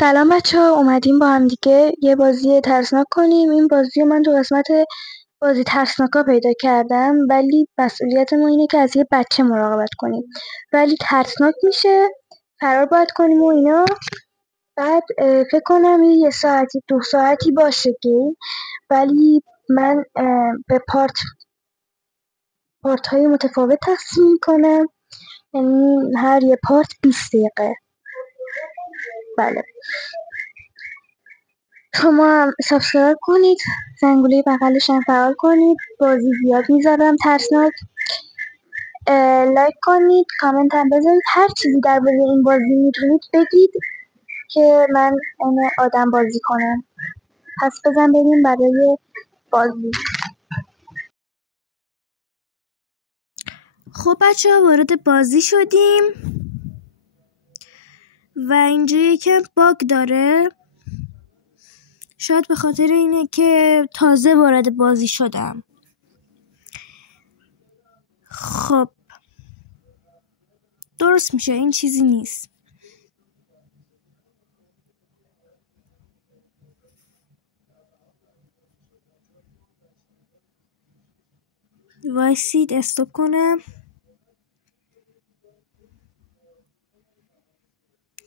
سلام بچه‌ها، اومدیم با هم دیگه یه بازی ترسناک کنیم. این بازی من تو قسمت بازی ترسناکا پیدا کردم، ولی مسئولیت ما اینه که از یه بچه مراقبت کنیم، ولی ترسناک میشه، فرار باید کنیم و اینا. بعد فکر کنم یه ساعتی 2 ساعتی باشه گیم، ولی من به پارت های متفاوت تقسیم میکنم، یعنی هر یه پارت 20 دقیقه. بله، شما هم سابسکرایب کنید، زنگوله بغلش هم فعال کنید. بازی زیاد میذارم ترسناک. لایک کنید، کامنت هم بذارید، هر چیزی درباره این بازی میتونید بگید که من این آدم بازی کنم. پس بزن بریم برای بازی. خب بچه ها، وارد بازی شدیم و اینجا یکم باگ داره، شاید به خاطر اینه که تازه وارد بازی شدم. خب درست میشه، این چیزی نیست. وایسید استوب کنم.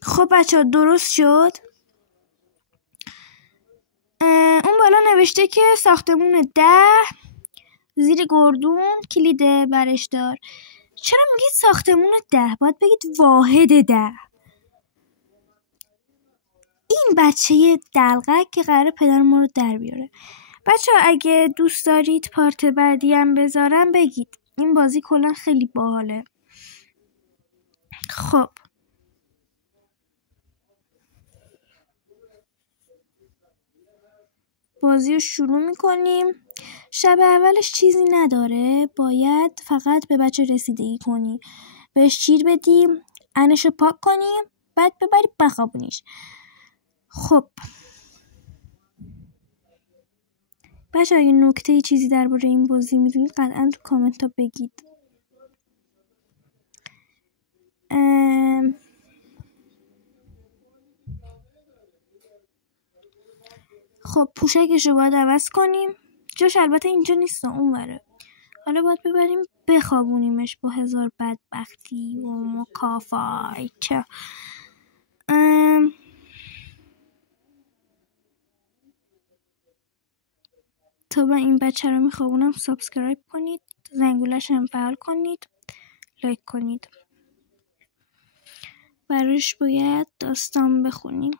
خب بچه ها درست شد. اون بالا نوشته که ساختمون 10 زیر گردون کلید برش دار. چرا میگید ساختمون 10؟ باید بگید واحد 10. این بچه دلقک که قراره پدر ما رو در بیاره. بچه ها اگه دوست دارید پارت بعدی هم بذارم بگید، این بازی کلا خیلی باحاله. خب بازی رو شروع میکنیم. شب اولش چیزی نداره، باید فقط به بچه رسیدگی کنی، بهش شیر بدیم، انشو پاک کنیم، بعد ببری بخوابونیش. خب بچه اگه نکته چیزی درباره این بازی میدونید قطعا تو کامنت ها بگید. خب پوشکش رو باید عوض کنیم، جاش البته اینجا نیست، اونوره. حالا باید ببریم بخوابونیمش با هزار بدبختی و مکافات. تا من این بچه رو میخوابونم سابسکرایب کنید، زنگولش هم فعال کنید، لایک کنید. براش باید داستان بخونیم.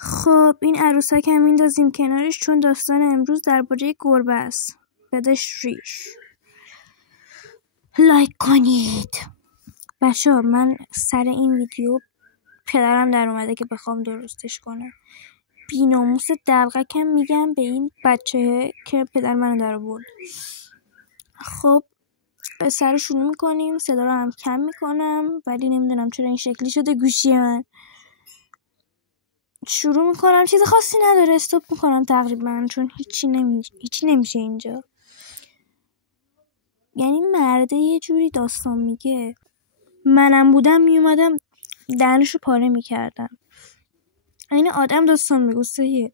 خب این عروسک هم میندازیم کنارش، چون داستان امروز درباره گربه است. بدش ریش. لایک کنید. بچه‌ها من سر این ویدیو پدرم در اومده که بخوام درستش کنم. بی‌ناموس دلقکم میگم به این بچه که پدر منو در آورد. خب به سر شروع میکنیم، صدا رو هم کم میکنم، ولی نمیدونم چرا این شکلی شده گوشی من. شروع میکنم، چیز خاصی نداره، استوب میکنم تقریبا، چون هیچی نمیشه اینجا. یعنی مرده یه جوری داستان میگه، منم بودم میومدم دهنشو پاره میکردم. این آدم داستان میگه سهیه.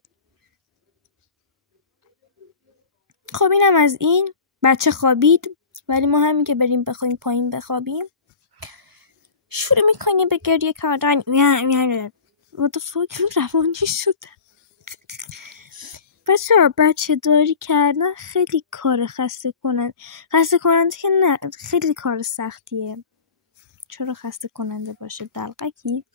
خب اینم از این. بچه خوابید، ولی ما همین که بریم بخوایم پایین بخوابیم شروع میکنیم به گریه کردن. what the fuck روانی شده. بچه داری کردن خیلی کار خسته کننده که نه، خیلی کار سختیه. چرا خسته کننده باشه دلقکی؟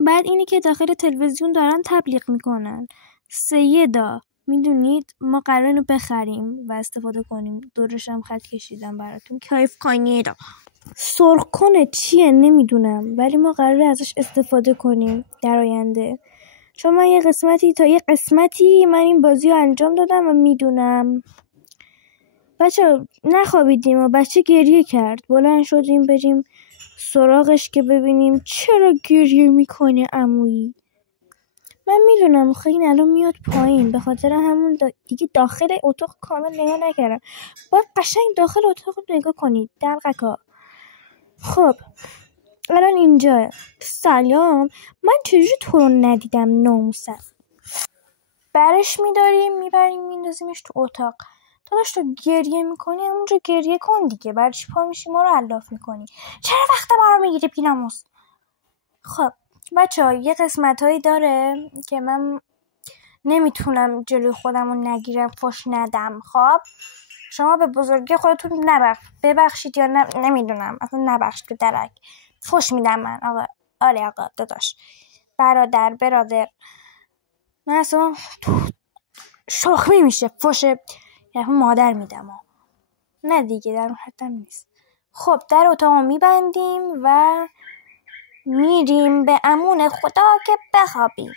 بعد اینی که داخل تلویزیون دارن تبلیغ میکنن. سیدا میدونید ما قراره اینو بخریم و استفاده کنیم. دورش هم خط کشیدم براتون، کیف کنید. سرخ کنه چیه نمیدونم، ولی ما قراره ازش استفاده کنیم در آینده، چون من یه قسمتی من این بازی رو انجام دادم و میدونم. بچه نخوابیدیم و بچه گریه کرد، بلند شدیم بریم سراغش که ببینیم چرا گریه میکنه عمویی. من میدونم خیلی الان میاد پایین، به خاطر همون دیگه داخل اتاق کامل نگاه نکردم. باید قشنگ داخل اتاق نگاه کنید دلقکا. خب الان اینجا سلام، من چجوری تو رو ندیدم ناموسم. برش میداریم میبریم میندازیمش تو اتاق. داداش تو گریه میکنی اونجا گریه کن دیگه، برای چی پا میشی ما رو علاف میکنی؟ چرا وقت ما رو میگیری پیناموس؟ خب بچه‌ها یه قسمتایی داره که من نمیتونم جلوی خودم رو نگیرم فش ندم. خب شما به بزرگی خودتون ببخشید یا نمیدونم اصلا نبخشید به درک فش میدم من. آقا آره آقا داداش برادر من اصلا شخمی میشه فش یعنی مادر میدم نه دیگه در اون حدم نیست. خب در اتاق میبندیم و میریم به امون خدا که بخوابیم.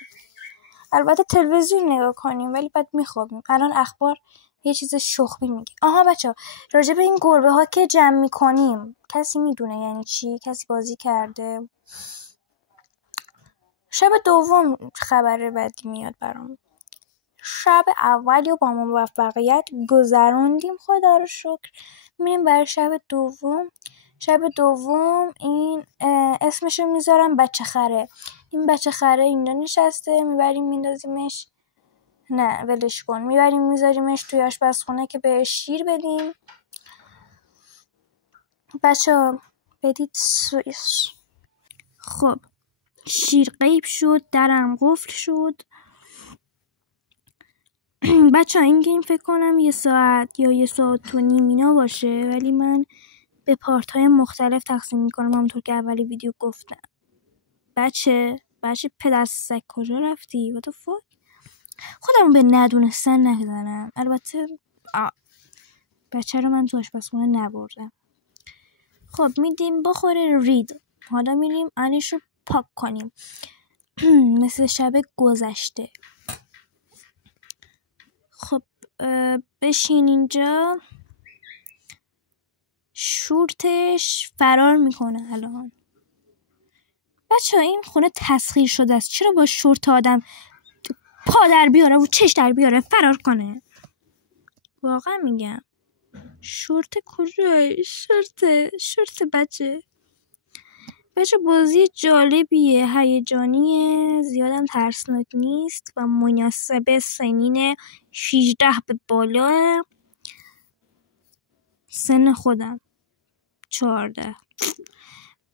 البته تلویزیون نگاه کنیم ولی بعد میخوابیم. الان اخبار یه چیز شخمی میگه. آها بچه راجع به این گربه ها که جمع میکنیم کسی میدونه یعنی چی؟ کسی بازی کرده؟ شب دوم خبر بدی میاد برام. شب اولی رو با موفقیت گذروندیم خدا رو شکر. میریم برای شب دوم این اسمشو میذارم بچه خره. این بچه خره اینجا نشسته، میبریم میندازیمش، نه ولش کن، میبریم میذاریمش توی آشپزخونه که بهش شیر بدیم. بچه‌ها بدید سویش. خب شیر غیب شد، درم قفل شد. بچه‌ها این گیم فکر کنم 1 ساعت یا 1 ساعت و نیم اینا باشه، ولی من به پارت‌های مختلف تقسیم میکنم همونطور که اولی ویدیو گفتم. بچه پدر سگ کجا رفتی؟ What the fuck؟ خودمو به ندونستن نزنم. البته بچه رو من تو آشپزخونه نبردم. خب میدیم بخوره رید. حالا میریم آنش رو پاک کنیم مثل شب گذشته. خب بشین اینجا. شورتش فرار میکنه الان. بچه این خونه تسخیر شده است. چرا با شورت آدم پا در بیاره و چش در بیاره فرار کنه؟ واقعا میگم شورت کجای شورت بچه بازی جالبیه، هیجانیه، زیادم ترسناک نیست و مناسب سنین 16 به بالا. سن خودم 14.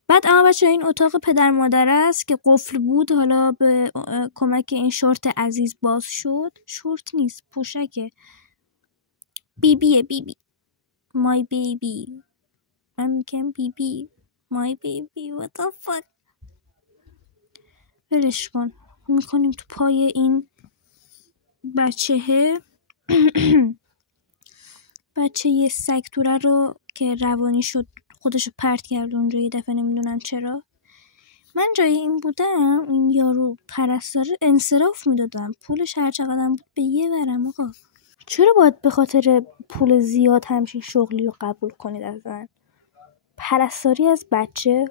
بعد بچه این اتاق پدر مادر است که قفل بود، حالا به کمک این شورت عزیز باز شد. شورت نیست پوشکه. بیبیه بیبی مای بیبی. من میگم بیبی مای بیبی. what the fuck. ولش کن. میکنیم تو پای این بچه یه سگ توره رو که روانی شد خودشو پرت کرد اونجا یه دفعه، نمیدونم چرا. من جای این بودم این یارو پرستار انصراف میدادم، پولش هر چقدرم بود به یه ورم. آقا چرا باید به خاطر پول زیاد همچین شغلی رو قبول کنید؟ اصلا پرستاری از بچه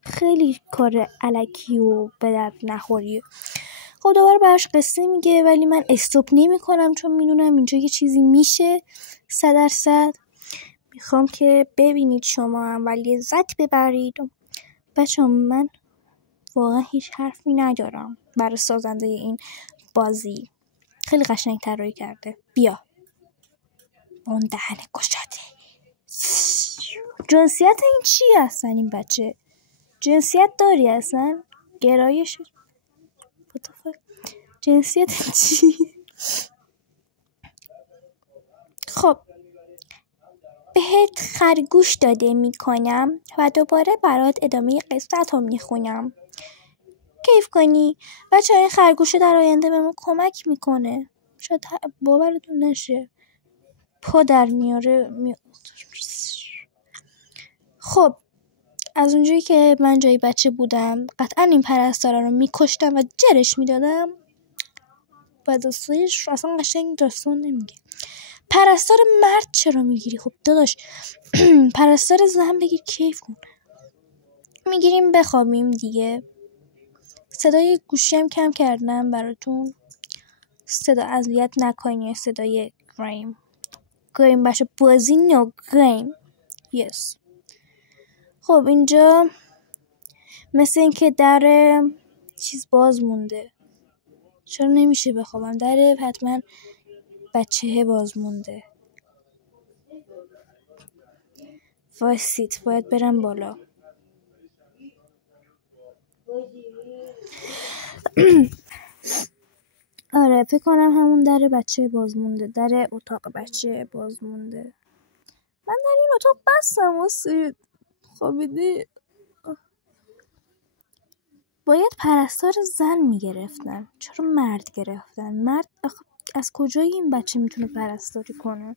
خیلی کار الکی و به درد نخوریه. خب دوباره براش قصه میگه ولی من استوب نمی کنم چون میدونم اینجا یه چیزی میشه 100%. میخوام که ببینید شما هم ولی لذت ببرید. بچه‌ها من واقعا هیچ حرفی ندارم برای سازنده این بازی. خیلی قشنگ طراحی کرده. بیا اون دهن گشاده. جنسیت این چی هستن این بچه؟ جنسیت داری اصلا؟ گرایش جنسیت چی؟ خب بهت خرگوش داده میکنم و دوباره برات ادامه قصت رو میخونم. کیف کنی. بچه این خرگوشه در آینده به ما کمک میکنه. شاید باورتون نشه پا در میاره خب از اونجایی که من جای بچه بودم قطعا این پرستارا رو میکشتم و جرش میدادم. بعد ازش اصلا قشنگ داستان نمیگه. پرستار مرد چرا میگیری؟ خب داداش پرستار زن بگیر کیف کن. میگیریم بخوابیم دیگه. صدای گوشی هم کم کردم براتون، صدا اذیت نکنی. صدای گریم باشه بازی نو گریم. یس خب اینجا مثل این که در چیز باز مونده. چرا نمیشه بخوابم؟ در حتما بچه باز مونده. وایسید باید برم بالا. آره فکر کنم همون در بچه باز مونده، در اتاق بچه باز مونده. من در این اتاق بستم واسید خوابیدی. باید پرستار زن میگرفتن، چرا مرد گرفتن؟ مرد از کجای این بچه میتونه پرستاری کنه؟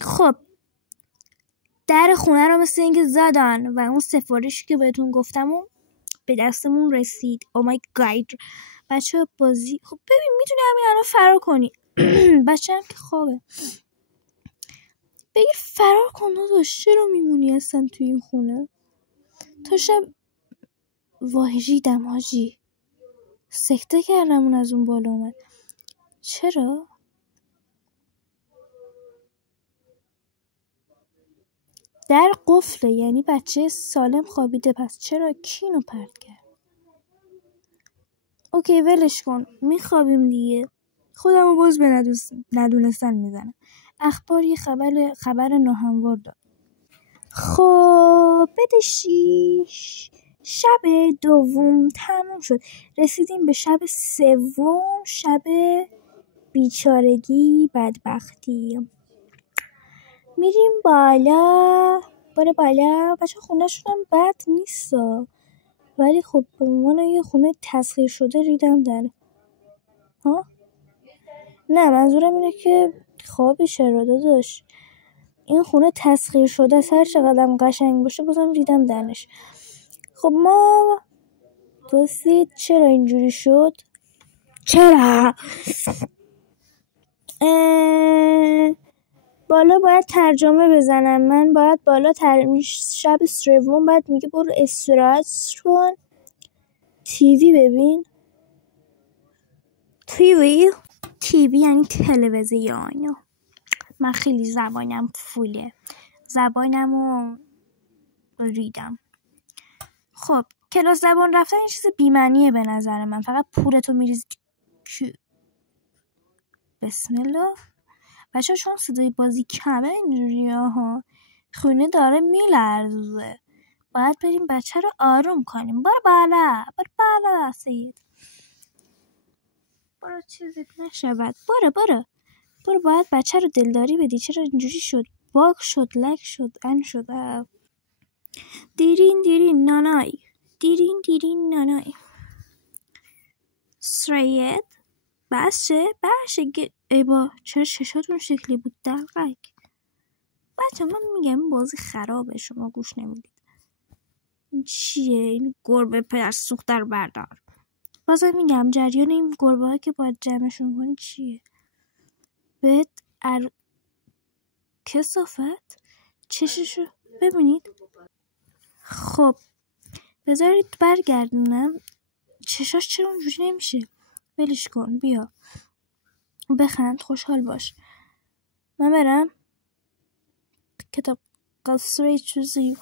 خب در خونه رو مثل اینکه زدن و اون سفارشی که بهتون گفتم و به دستمون رسید. او مای گاد بچه بازی. خب ببین میتونی همین الان فرار کنی. بچه هم که خوابه. بگیر فرار کن داداش، چرا میمونی اصلا توی این خونه؟ تا شب واهیدم حاجی، سکته کردم اون از اون بالا اومد. چرا؟ در قفله، یعنی بچه سالم خوابیده، پس چرا کینو پرت کرد؟ اوکی ولش کن، میخوابیم دیگه. خودمو باز به ندونستن میزنم. اخبار یه خبر ناهموار داد. خب بده 6 شب دوم تموم شد، رسیدیم به شب سوم، شب بیچارگی بدبختی. میریم بالا بچه خونه شدم بد نیستا، ولی خب به عنوان یه خونه تسخیر شده ریدم در نه منظورم اینه که خوابی چرا داداش، این خونه تسخیر شده، هر چقدرم قشنگ باشه بازم ریدم درش. خب ما دوستید چرا اینجوری شد؟ چرا؟ بالا باید ترجمه بزنم، من باید بالا شب سوم بعد میگه برو استراحت کن، تیوی ببین. تیوی یعنی تلویزیون. من خیلی زبانم فوله، زبانمو ریدم. خب کلاس زبان رفتن این چیز بی‌معنیه به نظر من، فقط پورتو میریزی. بسم الله. بچه چون صدای بازی کمه اینجوریه ها، خونه داره میلرزه، باید بریم بچه رو آروم کنیم. برو بالا سید، برو چیزی نشود، برو باید بچه رو دلداری بدی. چرا اینجوری شد؟ باگ شد، لک شد، ان شد. دیرین نانای سرید باشه ای با چرا چشاتون شکلی بود دلقک؟ بچه من میگم بازی خرابه، شما گوش نمیدید. چیه این گربه پدر سوخت در بردار؟ بازم میگم جریان این گربه ها که باید جمعشون کنی چیه؟ کثافت چششو ببینید. خب بذارید برگردونم. چشاش چرا اونجوری نمیشه؟ ولش کن، بیا بخند خوشحال باش. من برم کتاب قصری چیزی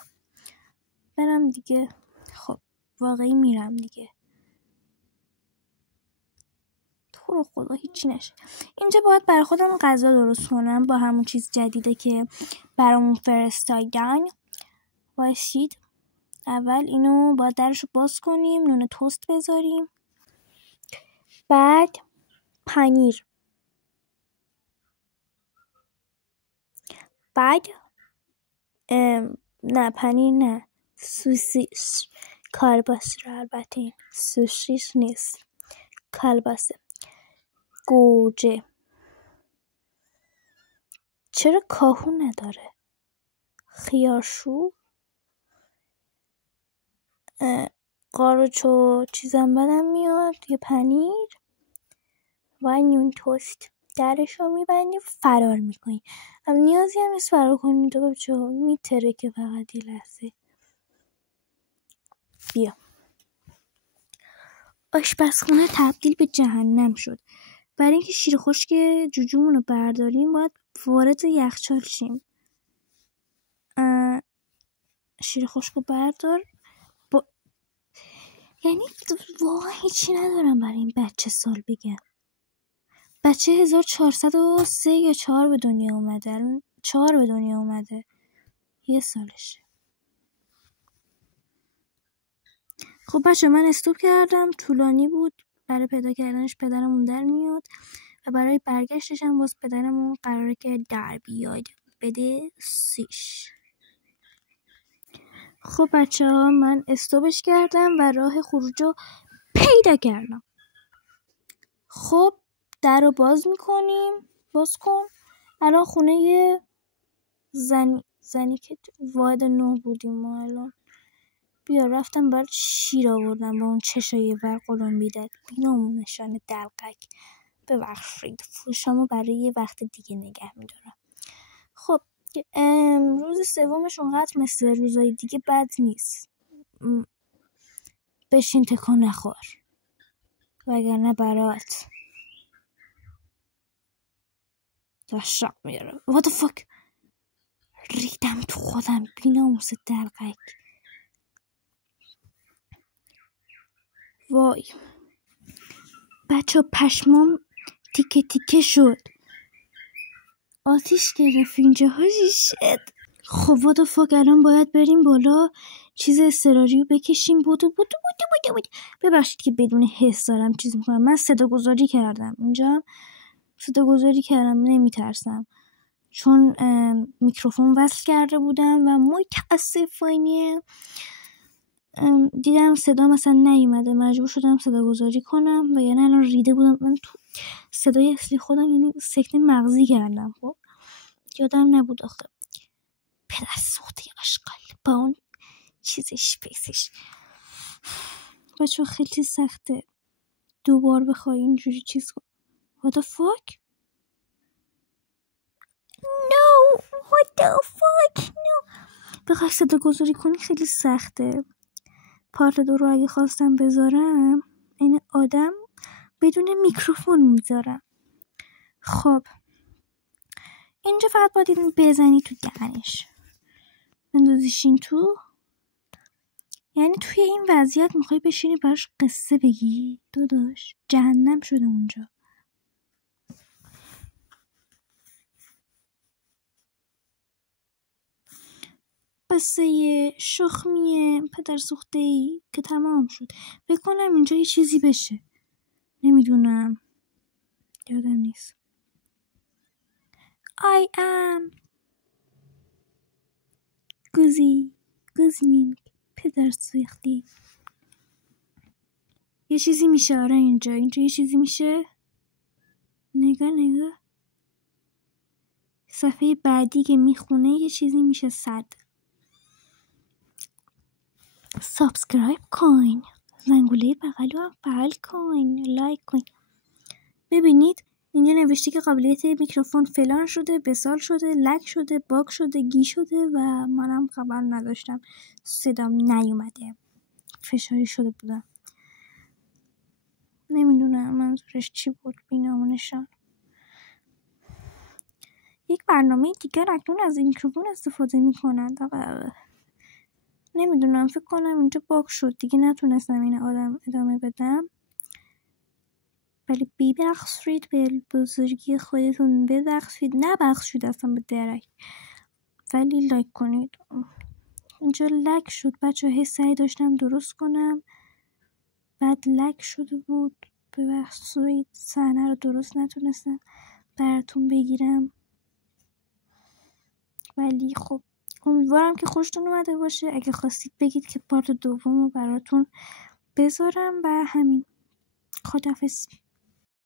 برم دیگه. خب واقعی میرم دیگه، تو رو خدا هیچی نشه. اینجا باید برای خودم غذا درست کنم با همون چیز جدیده که برامون فرستادن. وایسید اول اینو باید درشو باز کنیم، نون توست بذاریم، بعد پنیر، بعد نه پنیر نه، سوسیس، کالباس رو، البته این سوسیس نیست، کالباسه، گوجه. چرا کاهو نداره؟ خیارشور، قاروچو چیزم بدم میاد، یه پنیر و نون توست. درشو میبندیم فرار میکنیم. هم نیازی هم نیست فرار کنیم، تو بچه میتره که فقط یه لحظه. بیا. آشپزخونه تبدیل به جهنم شد. برای اینکه شیر خشک جوجومون رو برداریم باید وارد یخچال شیم. شیر خشکو بردار. یعنی واقعا هیچی ندارم برای این بچه سال بگم. بچه 1403 یا 4 به دنیا اومده. الان 4 به دنیا اومده. 1 سالشه. خب بچه من استوب کردم. طولانی بود. برای پیدا کردنش پدرمون در میاد و برای برگشتش هم باز پدرمون قراره که در بیاد بده 6. خب بچه ها من استوبش کردم و راه خروج رو پیدا کردم. خب در رو باز میکنیم. باز کن. الان خونه زنی که واحد 9 بودیم ما. الان بیا رفتم برای شیر آوردم با اون چشای ورقلون بیدد بینامون نشانه دلقک. ببخشید فوشامو برای یه وقت دیگه نگه میدارم. خب روز سومش اونقدر مثل روزای دیگه بد نیست. بشین تکون نخور وگرنه برات داشتم میاره. What the fuck؟ ریدم تو خودم بیناموس دلقک. وای بچه پشمام تیکه تیکه شد. آتیش گرفت اینجاها. شد. خب what the fuck الان باید بریم بالا چیز اضطراری رو بکشیم. بودو. ببخشید که بدون حس دارم چیز میکنم. من صدا گذاری کردم اینجا. صدا گذاری کردم نمیترسم چون میکروفون وصل کرده بودم و متاسفانه دیدم صدا مثلا نیومده. مجبور شدم صدا گذاری کنم و یعنی الان ریده بودم من تو صدای اصلی خودم. یعنی سکته مغزی کردم. خب یادم نبود آخه پدر سوخته اشغال با اون چیزش پیسش. بچه خیلی سخته دوبار بخوای اینجوری چیز کن. What the fuck؟ No what the fuck no. بخوای صدا گذاری کنی خیلی سخته. پارت 2 رو اگه خواستم بذارم این آدم بدون میکروفون میذارم. خب اینجا فقط باید این بزنی تو دهنش بندازیش این تو. یعنی توی این وضعیت میخوای بشینی براش قصه بگی داداش؟ جهنم شده اونجا. قصه شخمیه پدر سوخته‌ای که تمام شد. بکنم اینجا یه چیزی بشه. نمیدونم یادم نیست. I am گوزینگ پدر سوختی. یه چیزی میشه. آره اینجا یه چیزی میشه. نگاه صفحه بعدی که میخونه یه چیزی میشه 100. سابسکرایب کن. زنگوله بغل رو هم فعال کن. لایک کن. ببینید اینجا نوشته که قابلیت میکروفون فلان شده، بسال شده، لک شده، باگ شده، گی شده و منم خبر نداشتم. صدام نیومده. فشاری شده بودم. نمیدونم منظورش چی بود. بینامونشان یک برنامه دیگر اکنون از این میکروفون استفاده میکنند. نمیدونم فکر کنم اینجا باگ شد دیگه نتونستم این آدم ادامه بدم. ولی ببخشید به بزرگی خودتون ببخشید. نبخشید اصلا به درک. ولی لایک کنید. اینجا لک شد بچه ها. سعی داشتم درست کنم بعد لک شده بود. ببخشید صحنه رو درست نتونستم براتون بگیرم. ولی خب امیدوارم که خوشتون اومده باشه. اگه خواستید بگید که پارت دوم رو براتون بذارم و همین. خداحافظ.